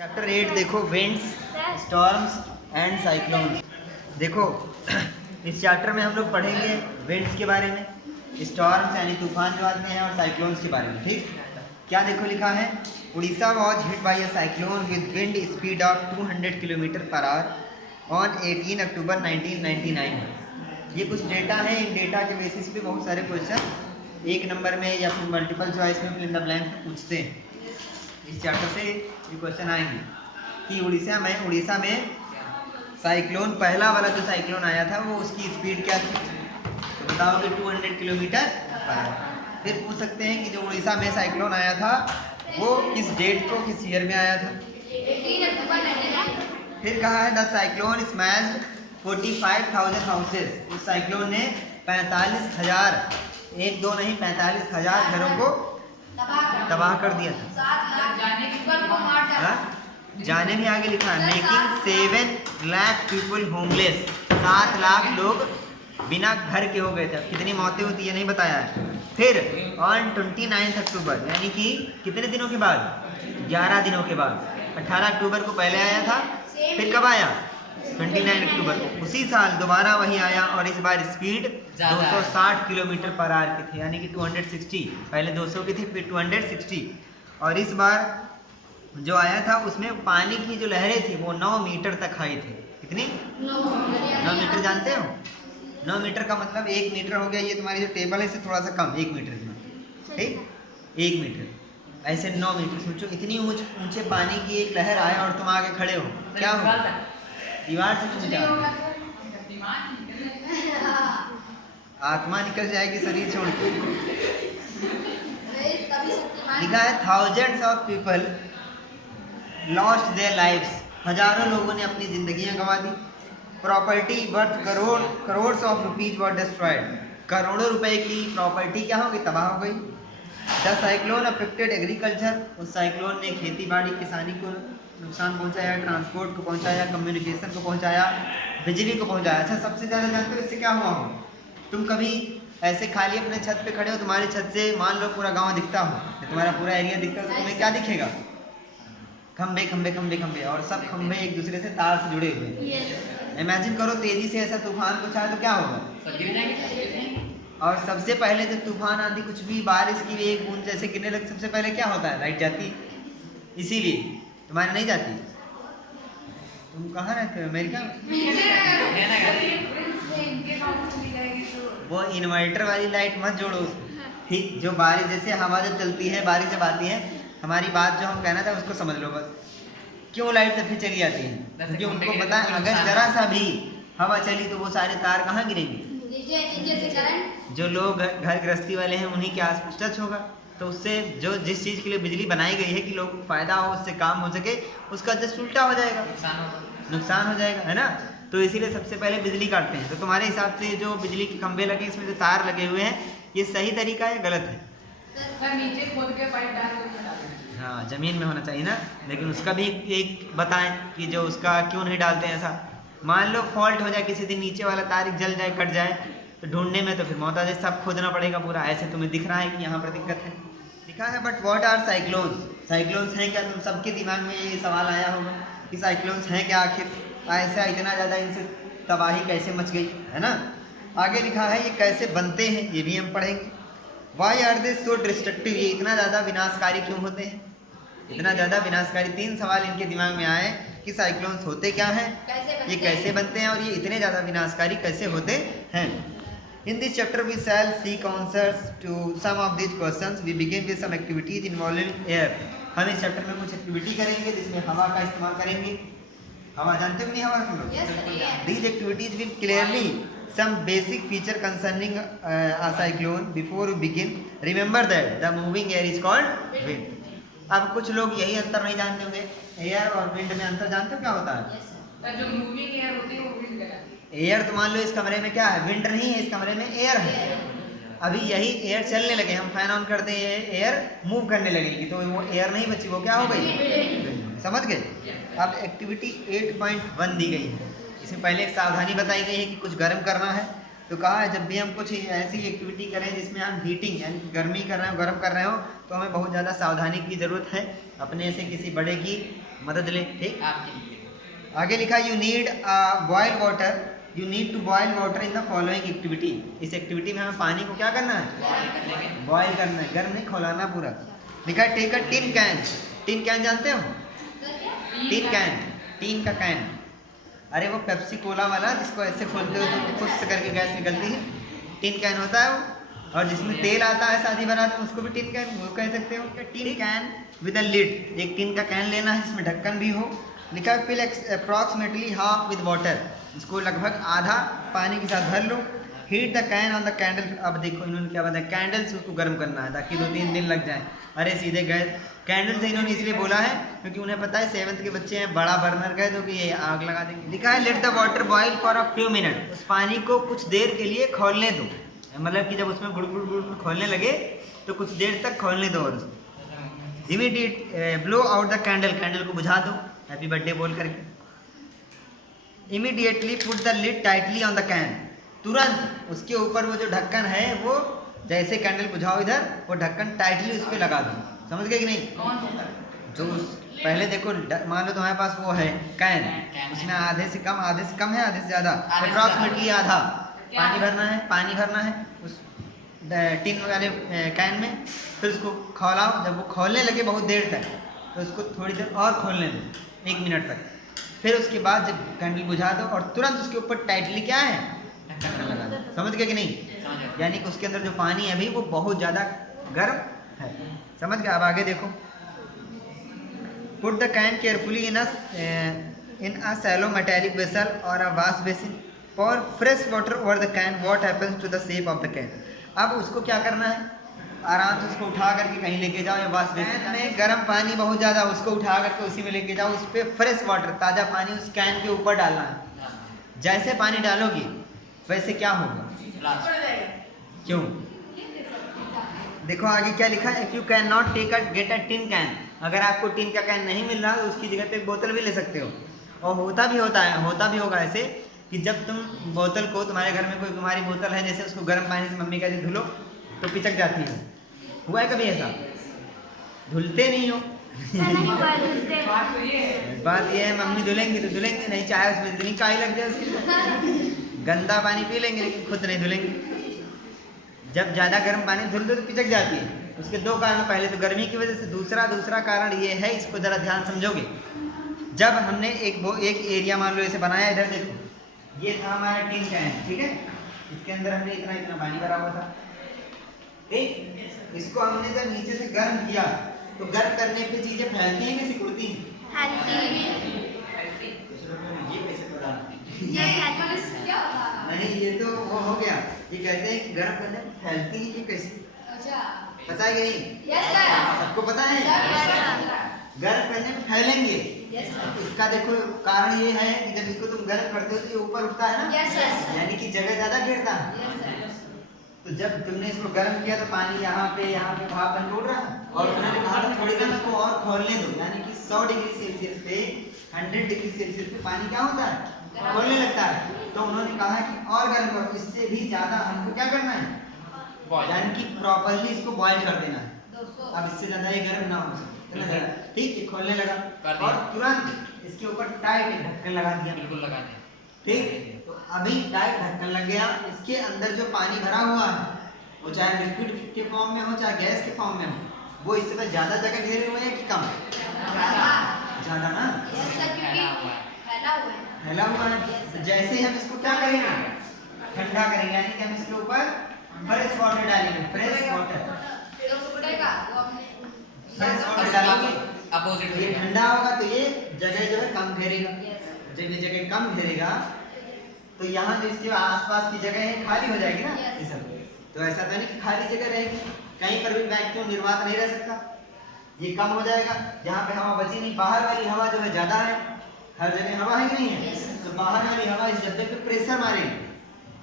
Chapter 8 देखो, winds, storms and cyclones. देखो इस चैप्टर में हम लोग पढ़ेंगे विंड्स के बारे में, स्टॉर्म्स यानी तूफान जो आते हैं, और साइक्लोन्स के बारे में। ठीक, क्या देखो लिखा है, Orissa was hit by a cyclone with wind speed of 200 kilometre per hour on 18 अक्टूबर 1999। ये कुछ डेटा है, इन डेटा के बेसिस पे बहुत सारे क्वेश्चन एक नंबर में या फिर मल्टीपल चॉइस में फिल इन द ब्लैंक पूछते हैं। इस चैप्टर से ये क्वेश्चन आएंगे कि उड़ीसा में साइक्लोन, पहला वाला जो साइक्लोन आया था वो उसकी स्पीड क्या थी, तो बताओ कि 200 किलोमीटर पर आवर। फिर पूछ सकते हैं कि जो उड़ीसा में साइक्लोन आया था वो किस डेट को, किस ईयर में आया था। फिर कहा है द साइक्लोन स्मैश्ड 45,000 हाउसेस। उस साइक्लोन ने 45,000, एक दो नहीं 45,000 घरों को तबाह कर दिया था। जाने में आगे लिखा है making 7 lakh people homeless. 7 lakh लोग बिना घर के हो गए थे। कितनी मौतें होती है नहीं बताया है। फिर ऑन 29 अक्टूबर यानी कि कितने दिनों के बाद, 11 दिनों के बाद, 18 अक्टूबर को पहले आया था, फिर कब आया 29 अक्टूबर को, उसी साल दोबारा वही आया, और इस बार स्पीड 260 किलोमीटर पर आवर की थी, यानी कि 260। पहले 200 की थी, फिर 260। और इस बार जो आया था उसमें पानी की जो लहरें थी वो 9 मीटर तक आई थी। कितनी? 9 मीटर। जानते हो 9 मीटर का मतलब 1 मीटर हो गया, ये तुम्हारी जो टेबल है इससे थोड़ा सा कम, 1 मीटर इसमें, ठीक, 1 मीटर। ऐसे 9 मीटर। सोचो इतनी ऊंचे पानी की एक लहर आए और तुम आगे खड़े हो, क्या हो? दीवार से ऊंचा, आत्मा निकल जाएगी शरीर छोड़ के। लिखा है thousands of people lost their lives. हजारों लोगों ने अपनी जिंदगियां गंवा दी। Property worth crore of rupees were destroyed. करोड़ों रुपए की प्रॉपर्टी क्या हो गई, तबाह हो गई। The cyclone affected agriculture. उस साइक्लोन ने खेती बाड़ी, किसानी को नुकसान पहुंचाया, ट्रांसपोर्ट को पहुंचाया, कम्युनिकेशन को पहुंचाया, बिजली को पहुंचाया। अच्छा, सबसे ज़्यादा जानते हो इससे क्या हुआ हो? तुम कभी ऐसे खाली अपने छत पे खड़े हो, तुम्हारे छत से मान लो पूरा गांव दिखता हो, तुम्हारा पूरा एरिया दिखता हो, तो तुम्हें क्या दिखेगा? खंबे खंबे खंबे खंबे, और सब खंबे एक दूसरे से तार से जुड़े हुए हैं। इमेजिन करो तेजी से ऐसा तूफान कुछ आए तो क्या होगा? और सबसे पहले जब तूफान, आंधी, कुछ भी बारिश की एक बूंद जैसे गिरने लगे, सबसे पहले क्या होता है? लाइट जाती। इसीलिए तुम्हारी नहीं जाती। तुम कहाँ रहते हो? अमेरिका? वो इन्वर्टर वाली लाइट मत जोड़ो उसको, ठीक। जो बारिश, जैसे हवा जब चलती है, बारिश जब आती है, हमारी बात जो हम कहना था उसको समझ लो बस। क्यों लाइट जब भी चली जाती है? क्योंकि उनको पता है अगर जरा सा भी हवा चली तो वो सारे तार कहाँ गिरेंगे? जो लोग घर गृहस्थी वाले हैं उन्हीं के आसपास टच होगा। तो उससे जो जिस चीज़ के लिए बिजली बनाई गई है कि लोग फायदा हो, उससे काम हो सके, उसका जस्ट उल्टा हो जाएगा, नुकसान हो जाएगा, है ना। तो इसीलिए सबसे पहले बिजली काटते हैं। तो तुम्हारे हिसाब से जो बिजली के खंभे लगे, इसमें जो तार लगे हुए हैं, ये सही तरीका है, गलत है? नीचे खोद के पाइप डाल, हाँ, जमीन में होना चाहिए ना। लेकिन उसका भी एक बताएं कि जो उसका क्यों नहीं डालते हैं ऐसा। मान लो फॉल्ट हो जाए किसी दिन, नीचे वाला तार जल जाए, कट जाए, तो ढूंढने में तो फिर मौत आ जाए, सब खोदना पड़ेगा पूरा। ऐसे तुम्हें दिख रहा है कि यहाँ पर दिक्कत है, लिखा है। But what are cyclones? Cyclones हैं क्या? तुम सबके दिमाग में ये सवाल आया होगा कि साइक्लोन्स हैं क्या आखिर, ऐसा इतना ज़्यादा इनसे तबाही कैसे मच गई, है ना। आगे लिखा है ये कैसे बनते हैं, ये भी हम पढ़ेंगे। Why are they so destructive? ये इतना ज़्यादा विनाशकारी क्यों होते हैं, इतना ज़्यादा विनाशकारी? 3 सवाल इनके दिमाग में आए कि साइक्लोन्स होते क्या हैं, ये कैसे बनते हैं, और ये इतने ज़्यादा विनाशकारी कैसे होते हैं। In this chapter we shall seek answers to some of these questions. We begin with some activities involving air. हम इस चैप्टर में कुछ एक्टिविटी करेंगे जिसमें हवा का इस्तेमाल करेंगे। हवा जानते हो नहीं हवा तुम लोग? These activities will clearly some basic feature concerning a cyclone. Before we begin, remember that the moving air is called wind. अब कुछ लोग यही अंतर नहीं जानते होंगे, एयर और विंड में अंतर जानते हो क्या होता है? जो मूविंग एयर होती है वो विंड है। एयर तो मान लो इस कमरे में क्या है, विंड नहीं है, इस कमरे में एयर है। अभी यही एयर चलने लगे, हम फैन ऑन करते हैं, एयर मूव करने लगेगी, तो वो एयर नहीं बची, वो क्या हो गई? समझ गए? अब एक्टिविटी 8.1 दी गई है। इसमें पहले एक सावधानी बताई गई है कि कुछ गर्म करना है। तो कहा है जब भी हम कुछ ऐसी एक्टिविटी करें जिसमें हम हीटिंग यानी गर्मी कर रहे हो, गर्म कर रहे हो, तो हमें बहुत ज़्यादा सावधानी की ज़रूरत है। अपने से किसी बड़े की मदद ले, ठीक। आपकी आगे लिखा you need boil water, you need to boil water in the following activity. इस एक्टिविटी में हमें पानी को क्या करना है, बॉयल करना है, गर्म नहीं खौलाना पूरा। लिखा है take a tin can, tin can जानते हो, टिन कैन, टीन का कैन, अरे वो पेप्सी कोला वाला जिसको ऐसे खोलते हो तो खुद से करके गैस निकलती है, टिन कैन होता है वो। और जिसमें तेल आता है शादी बारात में उसको भी टिन कैन वो कह सकते हो। Tin can with a lid, एक टिन का कैन लेना है जिसमें ढक्कन भी हो। लिखा है fill approximately half with water, इसको लगभग आधा पानी के साथ भर लो। Heat the can on the candle, अब देखो इन्होंने क्या बताया, कैंडल से उसको गर्म करना है ताकि 2-3 दिन लग जाए। अरे सीधे गए कैंडल से इन्होंने इसलिए बोला है क्योंकि उन्हें पता है 7th के बच्चे हैं, बड़ा बर्नर गए तो कि ये आग लगा देंगे। लिखा है let the water boil for a few minute, उस पानी को कुछ देर के लिए खौलने दो, मतलब कि जब उसमें गुड़ गुड़ गुड़ खोलने लगे तो कुछ देर तक खोलने दो। और immediate blow out the candle, candle को बुझा दो हैप्पी बर्थडे बोल करके। Immediately put the lid tightly on the can, तुरंत उसके ऊपर वो जो ढक्कन है वो जैसे कैंडल बुझाओ इधर वो ढक्कन टाइटली उस पर लगा दो। समझ गए कि नहीं, कौन सा जो पहले देखो मान लो तुम्हारे पास वो है कैन, उसमें आधे से कम है आधे से ज़्यादा अप्रॉक्सीमेटली आधा पानी भरना है, पानी भरना है उस टिन वाले कैन में। फिर उसको खौलाओ, जब वो खौलने लगे बहुत देर तक तो उसको थोड़ी देर और खोलने दो 1 मिनट तक। फिर उसके बाद जब कैंडल बुझा दो और तुरंत उसके ऊपर टाइटली क्या है ढक्कन लगा दो। समझ गए कि नहीं, यानी कि उसके अंदर जो पानी है अभी वो बहुत ज़्यादा गर्म है। समझ गए, अब आगे देखो। Put the can carefully in a shallow metallic vessel और a wash basin, pour fresh water over the can, what happens to the shape of the can। अब उसको क्या करना है, आराम से उसको उठा करके कहीं लेके जाओ या वाश बेसिन में गर्म पानी बहुत ज़्यादा उसको उठा करके उसी में लेके जाओ, उस पर फ्रेश वाटर ताज़ा पानी उस कैन के ऊपर डालना है। जैसे पानी डालोगी वैसे क्या होगा, क्यों, देखो आगे क्या लिखा है, if you can not get a tin can, अगर आपको टिन का कैन नहीं मिल रहा तो उसकी जगह पे एक बोतल भी ले सकते हो। और होता भी होगा ऐसे कि जब तुम बोतल को, तुम्हारे घर में कोई तुम्हारी बोतल है जैसे उसको गर्म पानी से मम्मी कहती धुलो तो पिचक जाती है, हुआ है कभी ऐसा, धुलते नहीं हो बात तो ये है। बात ये है मम्मी धुलेंगी तो धुलेंगे, नहीं चाहे उसमें इतनी काई लग जाए उसकी, गंदा पानी पी लेंगे लेकिन खुद नहीं धुलेंगे। जब ज़्यादा गर्म पानी धुल दो तो पिचक जाती है। उसके 2 कारण, पहले तो गर्मी की वजह से, दूसरा कारण ये है, इसको ज़रा ध्यान समझोगे। जब हमने एक एरिया मान लो ऐसे बनाया, इधर देखो ये था हमारा टिन कैन, ठीक है, इसके अंदर हमने इतना पानी भरा हुआ था, ठीक। इसको हमने जब नीचे से गर्म किया तो गर्म करने पे चीज़ें फैलती हैं कि सिकुड़ती हैं, ये कैसे पता नहीं, ये तो वो हो गया, ये कहते हैं कि गर्म करने पे फैलती है कि कैसे, पता है कि नहीं, सबको पता है, गर्म करने पे फैलेंगे। इसका देखो कारण ये है कि जब इसको तुम गर्म करते हो तो ये ऊपर उठता है ना, यानी कि जगह ज़्यादा घेरता है। तो जब तुमने इसको गर्म किया तो पानी यहाँ पे भाप बन उड़ रहा है, और उन्होंने कहा था थोड़ी देर उसको और खोलने दो, यानी कि 100 डिग्री सेल्सियस पे 100 डिग्री सेल्सियस पे पानी क्या होता है, खोलने लगता है। तो उन्होंने कहा कि और गर्म करो, इससे भी ज़्यादा हमको क्या करना है, यानी कि प्रॉपरली इसको बॉयल कर देना है। अब इससे ज़्यादा ये गर्म ना हो सके, ठीक है, खोलने लगा और तुरंत इसके ऊपर टाइट ढक्कन लगा दिया, बिल्कुल लगा दें, ठीक। तो अभी टाइट ढक्कन लग गया, इसके अंदर जो पानी भरा हुआ है वो चाहे लिक्विड के फॉर्म में हो चाहे गैस के फॉर्म में हो, वो इससे तो ज़्यादा जगह घेरे हुए हैं कि कम, ज़्यादा ना, फैला हुआ है। तो जैसे ही हम इसको क्या करेंगे, ठंडा करेंगे, यानी कि हम इसके ऊपर फ्रेश वाटर डालेंगे, फ्रेश वाटर डालेंगे, अपोजिट ये ठंडा होगा तो ये जगह जो है कम घेरेगा, जब ये जगह कम घेरेगा तो यहाँ जो इसके आसपास की जगह है खाली हो जाएगी ना, ये सब। तो ऐसा तो नहीं कि खाली जगह रहेगी, कहीं पर भी वैक्यूम निर्वात नहीं रह सकता, ये कम हो जाएगा, जहाँ पे हवा बची नहीं, बाहर वाली हवा जो है ज़्यादा है, हर जगह हवा है कि नहीं है, तो बाहर वाली हवा इस डब्बे पे प्रेशर मारेगी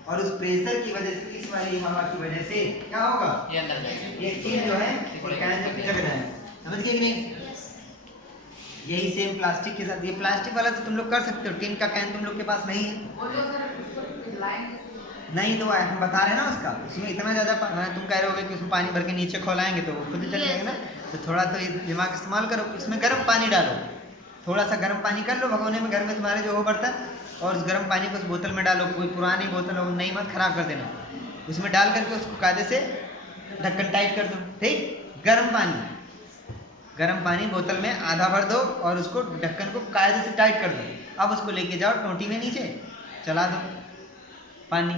और उस प्रेशर की वजह से, इस वाली हवा की वजह से क्या होगा, ये अंदर जाएगा, ये चीज जो है कैन में पिचक जाए। समझ गए कि नहीं, यही सेम प्लास्टिक के साथ, ये प्लास्टिक वाला तो तुम लोग कर सकते हो, टिन का कैन तुम लोग के पास नहीं है, वो जो सर उसको लाइन नहीं तो हम बता रहे हैं ना उसका, उसमें इतना ज़्यादा तुम कह रहे होगे कि उसमें पानी भर के नीचे खोलाएंगे तो वो खुद ही चल जाएगा ना, तो थोड़ा तो ये दिमाग इस्तेमाल करो, इसमें गर्म पानी डालो, थोड़ा सा गर्म पानी कर लो भगोने में, घर में तुम्हारे जो हो बर्तन, और उस गर्म पानी को उस बोतल में डालो, कोई पुरानी बोतल हो, नई मत खराब कर देना, उसमें डाल करके उसको कायदे से ढक्कन टाइट कर दो। ठीक, गर्म पानी बोतल में आधा भर दो और उसको ढक्कन को कायदे से टाइट कर दो। अब उसको लेके जाओ टोंटी में नीचे चला दो पानी।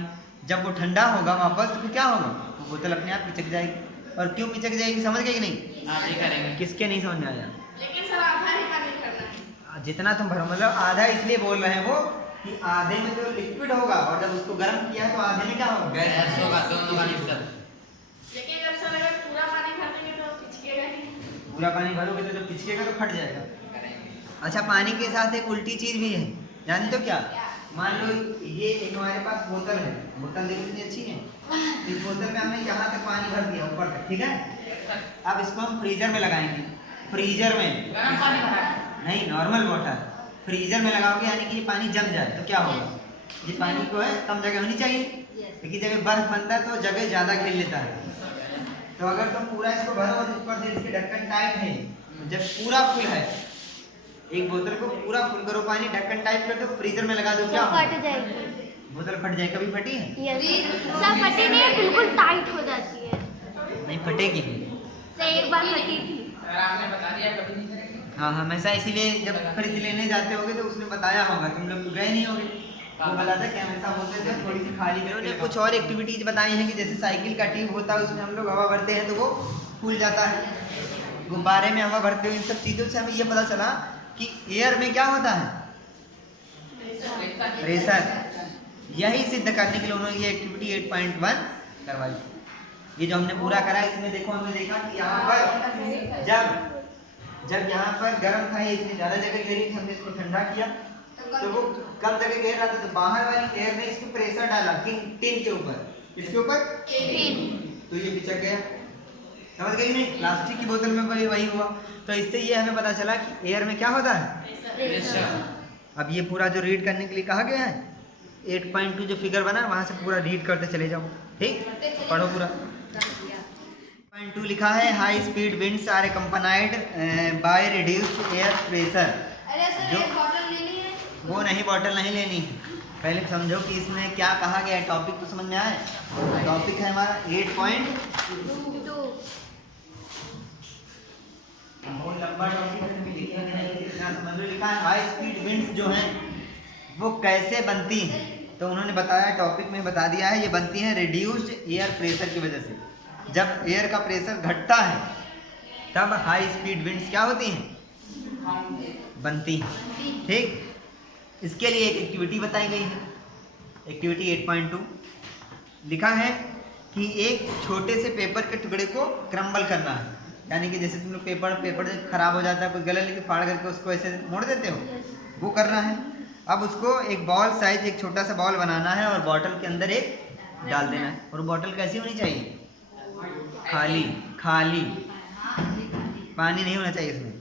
जब वो ठंडा होगा वापस तो क्या होगा, वो बोतल अपने आप पिचक जाएगी। और क्यों पिचक जाएगी समझ गए कि नहीं? आगे करेंगे। किसके नहीं समझ में आया? लेकिन सर आधा ही पानी करना है। जितना तुम भरो, मतलब आधा इसलिए बोल रहे हैं वो कि आधे में जो लिक्विड होगा और जब उसको गर्म किया है तो आधे में क्या होगा, गैस होगा, दोनों का मिक्सर। लेकिन जब सर अगर पूरा पानी भर देंगे तो पिचकेगा ही। पूरा पानी भरोगे तो जब पिचकेगा तो फट जाएगा। करेंगे। अच्छा, पानी के साथ एक उल्टी चीज भी है, जानते हो क्या? मान लो ये एक हमारे पास बोतल है, बोतल देखो कितनी अच्छी है, इस बोतल में हमने यहाँ तक पानी भर दिया ऊपर तक, ठीक है। अब इसको हम फ्रीजर में लगाएंगे, फ्रीजर में गरम पानी भरा। नहीं, नॉर्मल वाटर फ्रीजर में लगाओगे यानी कि ये पानी जम जाए तो क्या होगा, ये पानी को है कम जगह होनी चाहिए, लेकिन जब बर्फ बनता है तो जगह ज़्यादा घेर लेता है। तो अगर तुम पूरा इसको भरो और ऊपर से इसके ढक्कन टाइट है, जब पूरा फुल है, एक बोतल को पूरा फुल करो पानी, ढक्कन टाइट कर दो, फ्रीजर में लगा दो, क्या होगा? फट जाएगी। बोतल फट जाए, कभी फटी है? सर फटी नहीं है, बिल्कुल टाइट हो जाती है। नहीं फटेगी। सर एक बार फटी थी। अगर आपने बता दिया कभी नहीं करेंगे। हाँ, हमेशा इसीलिए जब फ्रिज लेने जाते होगे तो उसने बताया होगा, तुम लोग तो गए नहीं होगे, वो बताता कि हमेशा बोलते थे थोड़ी सी खाली करो। उन्होंने कुछ और एक्टिविटीज बताई हैं कि जैसे साइकिल का ट्यूब होता है उसमें हम लोग हवा भरते हैं तो वो फूल जाता है, गुब्बारे में हवा भरते हुए, इन सब चीज़ों से हमें ये पता चला कि एयर में क्या होता है, प्रेशर। यही सिद्ध करने के लिए उन्होंने ये एक्टिविटी 8.1 करवाई। ये जो हमने पूरा करा इसमें देखो, हमने देखा कि यहाँ पर जब यहाँ पर गर्म था ये इसने ज़्यादा जगह घेरी थी, हमने इसको ठंडा किया तो वो कम जगह घेर रहा था, तो बाहर वाली एयर ने इसको प्रेशर डाला टिन के ऊपर, इसके ऊपर तो ये पिचक गया। समझ गई नहीं? प्लास्टिक की बोतल में वही हुआ। तो इससे ये हमें पता चला कि एयर में क्या होता है। अब ये पूरा जो रीड करने के लिए कहा गया है 8.2 जो फिगर बना वहाँ से पूरा रीड करते चले जाओ, ठीक, पढ़ो पूरा। 8.2 लिखा है, high speed winds are accompanied by reduced air pressure. अरे सर जो एक बॉटल लेनी है। वो नहीं, बॉटल नहीं लेनी, पहले समझो कि इसमें क्या कहा गया है, टॉपिक तो समझ में आए। टॉपिक है हमारा 8.2, बहुत लंबा टॉपिक है, तुम्हें लिखा नहीं, इतना समझ लो। लिखा है हाई स्पीड विंड्स जो हैं वो कैसे बनती हैं, तो उन्होंने बताया, टॉपिक में बता दिया है, ये बनती हैं रिड्यूस्ड एयर प्रेशर की वजह से। जब एयर का प्रेशर घटता है तब हाई स्पीड विंड्स क्या होती हैं, बनती हैं, ठीक। इसके लिए एक एक्टिविटी बताई गई है, एक्टिविटी 8.2 लिखा है कि एक छोटे से पेपर के टुकड़े को क्रम्बल करना है, यानी कि जैसे तुम लोग पेपर जब खराब हो जाता है, कोई गले लेके फाड़ करके उसको ऐसे मोड़ देते हो, वो करना है। अब उसको एक बॉल साइज, एक छोटा सा बॉल बनाना है और बॉटल के अंदर एक डाल देना है। और बॉटल कैसी होनी चाहिए, खाली, पानी नहीं होना चाहिए इसमें।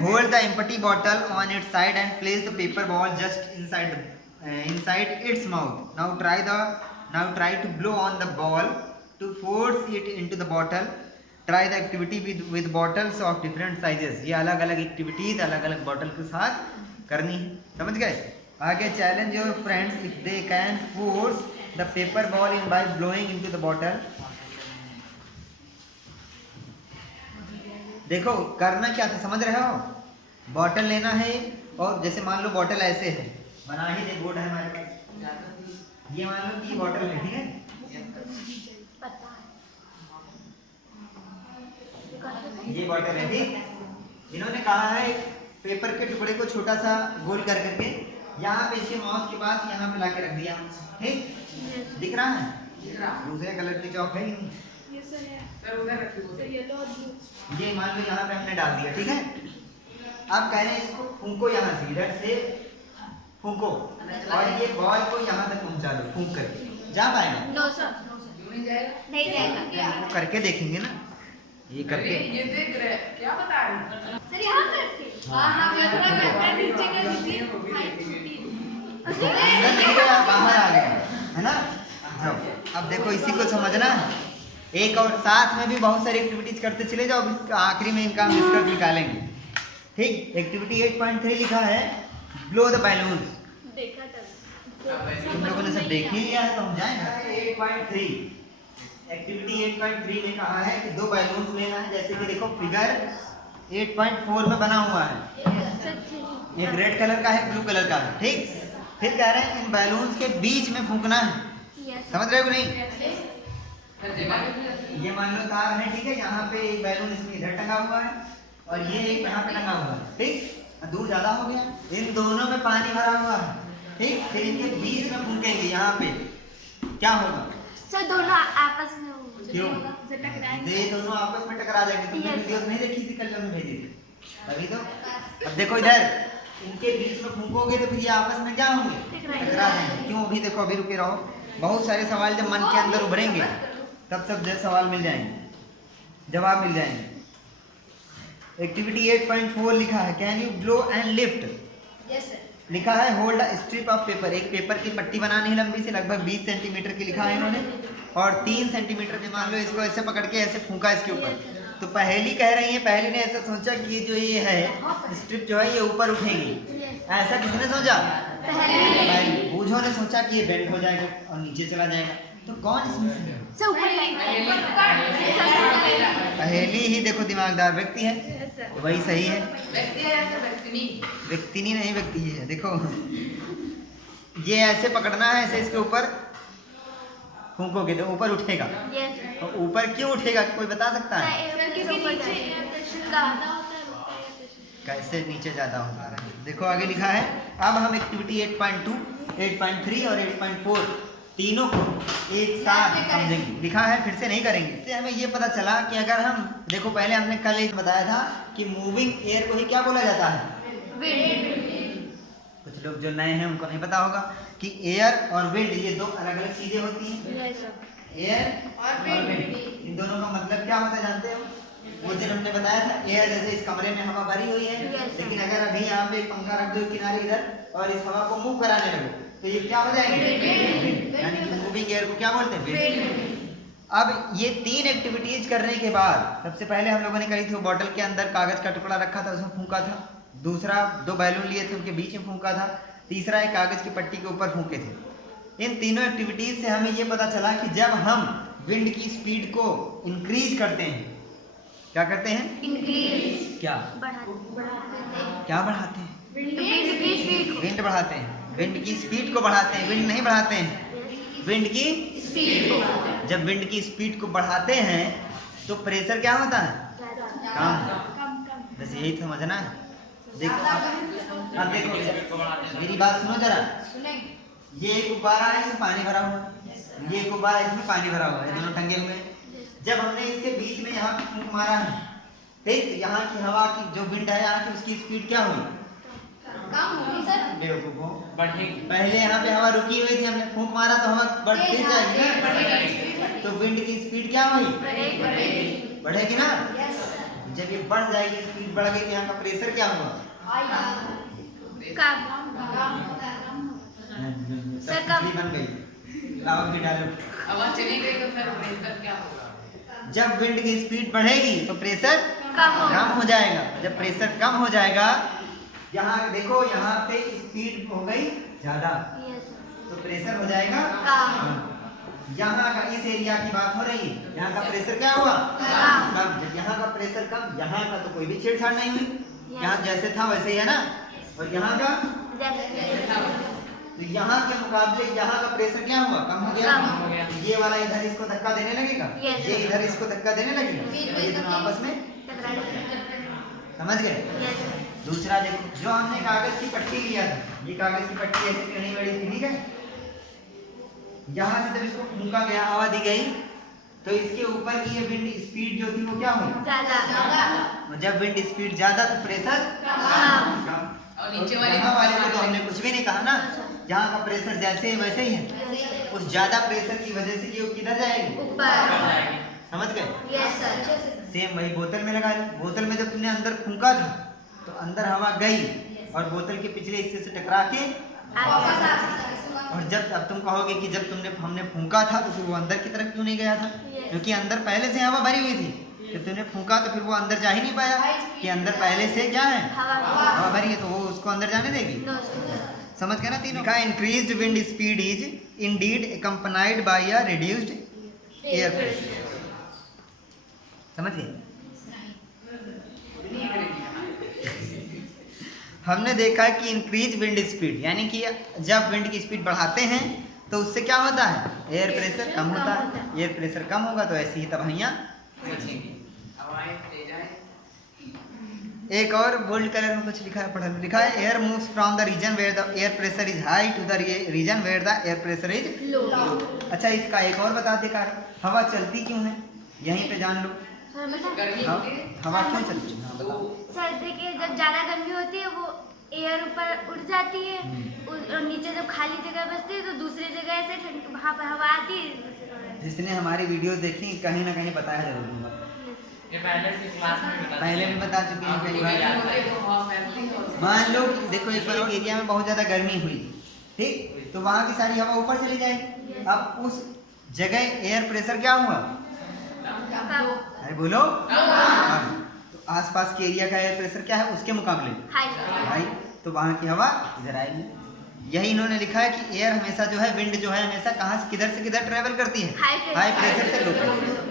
Hold the empty bottle on its side and place the paper ball just inside its mouth. Now try to blow on the ball to force it into the bottle. Try the activity with bottles of different sizes. ये अलग अलग activities अलग अलग bottle के साथ करनी है, समझ गए? आगे, challenge your friends if they can force the paper ball in by blowing into the bottle. देखो करना क्या था, समझ रहे हो? बॉटल लेना है और जैसे मान लो बॉटल ऐसे है, बना ही दे, बोर्ड है हमारे पास, ये मान लो कि ये बॉटल है, ठीक है, ये बॉटल है, ठीक। इन्होंने कहा है पेपर के टुकड़े को छोटा सा गोल कर करके यहाँ पे इसके माउथ के पास यहाँ पे लाके रख दिया, ठीक, दिख रहा है? दूसरे कलर की चौक है ही नहीं, ये मान लो यहाँ पे हमने डाल दिया, ठीक है। अब कह रहे हैं इसको फूंको, यहाँ से इधर से फूंको और ये बॉल को यहाँ तक पहुँचा दो, फूंक करके। जा पाएगा? नो सर, नहीं जाएगा। करके देखेंगे ना, ये करके। ये देख रहे क्या बता रहे सर यहाँ करके, हाँ ये थोड़ा करके नीचे कर दीजिए, अंदर नहीं गया, बाहर आ गया, है ना? जाओ, अब देखो इसी को समझना है। एक और साथ में भी बहुत सारी एक्टिविटीज करते चले जाओ, आखिरी में इनका हम निष्कर्ष निकालेंगे, ठीक। एक्टिविटी 8.3 लिखा है ब्लो द बैलून। देखा था तुम लोगों ने सब देख ही लिया है तो हम जाएंगे 8.3। एक्टिविटी 8.3 में कहा है कि 2 बैलून्स लेना है, जैसे कि देखो फिगर 8.4 में बना हुआ है। एक रेड कलर का है, ब्लू कलर का है, ठीक। फिर कह रहे हैं इन बैलून्स के बीच में फूंकना है। समझ रहे हो नहीं? ये मान लो तार है, ठीक है, यहाँ पे एक बैलून इसमें इधर टंगा हुआ है और ये एक यहाँ पे टंगा हुआ है, ठीक। दूर ज्यादा हो गया। इन दोनों में पानी भरा हुआ है, ठीक। फिर इनके बीच में फूंकेंगे, यहाँ पे क्या होगा? सर दोनों आपस में क्यों? टकराएंगे। ये दोनों आपस में टकरा जाएंगे। तुमने वीडियोस नहीं देखी थी, कल हमने भेजी थी, तभी तो। अब देखो इधर इनके बीच में फूंकोगे तो फिर ये आपस में क्या होंगे? टकरा जाएंगे। क्यों? अभी देखो, अभी रुके रहो। बहुत सारे सवाल जब मन के अंदर उभरेंगे तब सब सवाल मिल जाएंगे, जवाब मिल जाएंगे। एक्टिविटी 8.4 लिखा है can you blow and lift. Yes sir. लिखा है hold a strip of paper. एक पेपर की पट्टी बनानी है लंबी से, लगभग 20 सेंटीमीटर की लिखा है इन्होंने, और 3 सेंटीमीटर के। मान लो इसको ऐसे पकड़ के ऐसे फूंका इसके ऊपर, तो पहेली कह रही है, पहेली ने ऐसा सोचा कि जो ये है स्ट्रिप जो है ये ऊपर उठेगी। ऐसा किसने सोचा? पहेली। बूझो ने सोचा कि ये बेंड हो जाएगा और नीचे चला जाएगा। तो कौन इसमें से? पहेली ही देखो दिमागदार व्यक्ति है, तो वही सही है। व्यक्तिनी नहीं, व्यक्ति ही है। देखो ये ऐसे पकड़ना है, ऐसे इसके ऊपर फूंकोगे तो ऊपर उठेगा। तो ऊपर क्यों उठेगा, कोई बता सकता है? कैसे नीचे ज्यादा होता है? देखो आगे लिखा है। अब हम एक्टिविटी 8.2, 8.3 और 8.4 तीनों को एक साथ समझेंगे। लिखा है, फिर से नहीं करेंगे। इससे हमें ये पता चला कि अगर हम देखो, पहले हमने कल एक बताया था कि मूविंग एयर को ही क्या बोला जाता है? कुछ लोग जो नए हैं उनको नहीं पता होगा कि एयर और विंड ये 2 अलग अलग चीजें होती हैं। एयर और विंड, इन दोनों का मतलब क्या होता है जानते हो? वो दिन हमने बताया था, एयर जैसे इस कमरे में हवा भरी हुई है, लेकिन अगर अभी यहाँ पे एक पंखा रख दो किनारे इधर और इस हवा को मूव कराने लगो तो ये क्या हो जाएंगे? यानी कि मूविंग एयर को क्या बोलते हैं? विंड। अब ये 3 एक्टिविटीज करने के बाद सबसे पहले हम लोगों ने करी थी, वो बॉटल के अंदर कागज का टुकड़ा रखा था, उसमें फूंका था। दूसरा 2 बैलून लिए थे, उनके बीच में फूंका था। तीसरा एक कागज की पट्टी के ऊपर फूंके थे। इन तीनों एक्टिविटीज से हमें ये पता चला कि जब हम विंड की स्पीड को इंक्रीज करते हैं, क्या करते हैं? इंक्रीज। क्या क्या बढ़ाते हैं? विंड बढ़ाते हैं। विंड की स्पीड को बढ़ाते हैं, विंड नहीं बढ़ाते हैं, विंड की स्पीड को। जब विंड की स्पीड को बढ़ाते हैं तो प्रेशर क्या होता है? कम। बस यही समझना है। देखो अब देखो मेरी बात सुनो जरा। ये एक गुब्बारा है, इसमें पानी भरा हुआ है, ये गुब्बारा इसमें पानी भरा हुआ है, दोनों टंगे हुए हैं। जब हमने इसके बीच में यहाँ पे फूंक मारा है, ठीक, यहाँ की हवा की जो विंड है यहाँ की, उसकी स्पीड क्या हुई? कम होगी सर। बेवकूफों, पहले यहाँ पे हवा रुकी हुई थी, हमने फूंक मारा तो हवा बढ़ती जाएगी ना, तो विंड की स्पीड क्या हुई? बढ़ेगी ना। जब ये बढ़ जाएगी, स्पीड बढ़ गई तो यहाँ का प्रेशर क्या हुआ? बन गई। लाओ की डालो। हवा चली गई तो फिर प्रेशर क्या होगा? जब विंड की स्पीड बढ़ेगी तो प्रेशर कम हो जाएगा। जब प्रेशर कम हो जाएगा, यहाँ देखो यहाँ पे स्पीड हो गई ज्यादा, तो प्रेशर हो जाएगा कम। यहाँ का इस एरिया की बात हो रही है, यहाँ का प्रेशर क्या हुआ? कम। जब यहाँ का प्रेशर कम, यहाँ का तो कोई भी छेड़छाड़ नहीं हुई, यहाँ जैसे था वैसे ही है ना। और यहाँ का, तो यहाँ के मुकाबले यहाँ का प्रेशर क्या हुआ? कम हो गया। ये वाला इधर इसको धक्का देने लगेगा, ये इधर इसको धक्का देने लगेगा, और ये दोनों आपस में, समझ गए? दूसरा देखो, जो हमने कागज की पट्टी लिया था, ये कागज की पट्टी ऐसी टेढ़ी मेढ़ी थी, ठीक है। यहाँ से जब इसको फूंका गया, हवा दी गई, तो इसके ऊपर की ये विंड स्पीड जो थी वो क्या हुई? ज्यादा। जब विंड स्पीड ज्यादा तो प्रेशर कम। और नीचे वाले को तो हमने कुछ भी नहीं कहा ना, जहाँ का प्रेशर जैसे वैसे ही है। उस ज्यादा प्रेशर की वजह से ये किधर जाएगी? ऊपर। समझ गए? सेम वही बोतल में लगा ली। बोतल में जब तुमने अंदर फूंका था तो अंदर हवा गई और बोतल के पिछले हिस्से से टकरा के, और जब अब तुम कहोगे कि जब हमने फूंका था तो फिर वो अंदर की तरफ क्यों नहीं गया था? क्योंकि अंदर पहले से हवा भरी हुई थी, कि तूने फूंका तो फिर वो अंदर जा ही नहीं पाया कि अंदर पहले से क्या है हवा भरी है, तो वो उसको अंदर जाने देगी? समझ गए ना तीनों? लिखा increased wind speed is indeed accompanied by a reduced air pressure. समझ गए? हमने देखा कि इंक्रीज विंड स्पीड यानी कि जब विंड की स्पीड बढ़ाते हैं तो उससे क्या होता है? एयर प्रेशर कम होता है। एयर प्रेशर कम होगा तो ऐसी ही तबाहियां मचेंगी। एक और बोल्ड कलर में कुछ लिखा है, पढ़ा लिखा है air moves from the region where the air pressure is high to the region where the air pressure is low. अच्छा इसका एक और बता दे कार हवा चलती क्यों है, यहीं पे जान लो। हवा क्यों चलती है? सर देखिए जब ज़्यादा गर्मी होती है वो एयर ऊपर उड़ जाती है और नीचे जब खाली जगह बचती है तो दूसरी जगह से वहाँ पर हवा आती है। जिसने हमारी वीडियो देखी कहीं ना कहीं बताया जरूर होगा, ये पहले से क्लास में पहले भी बता चुके हैं कई बार। मान लो कि देखो एक बार एरिया में बहुत ज़्यादा गर्मी हुई, ठीक, तो वहाँ की सारी हवा ऊपर चली जाएगी। अब उस जगह एयर प्रेशर क्या हुआ? अरे बोलो। हाँ, तो आसपास के एरिया का एयर प्रेशर क्या है उसके मुकाबले हाई, तो वहाँ की हवा इधर आएगी। यही इन्होंने लिखा है कि एयर हमेशा जो है विंड जो है हमेशा कहाँ से किधर ट्रेवल करती है? हाई प्रेशर से लो प्रेशर।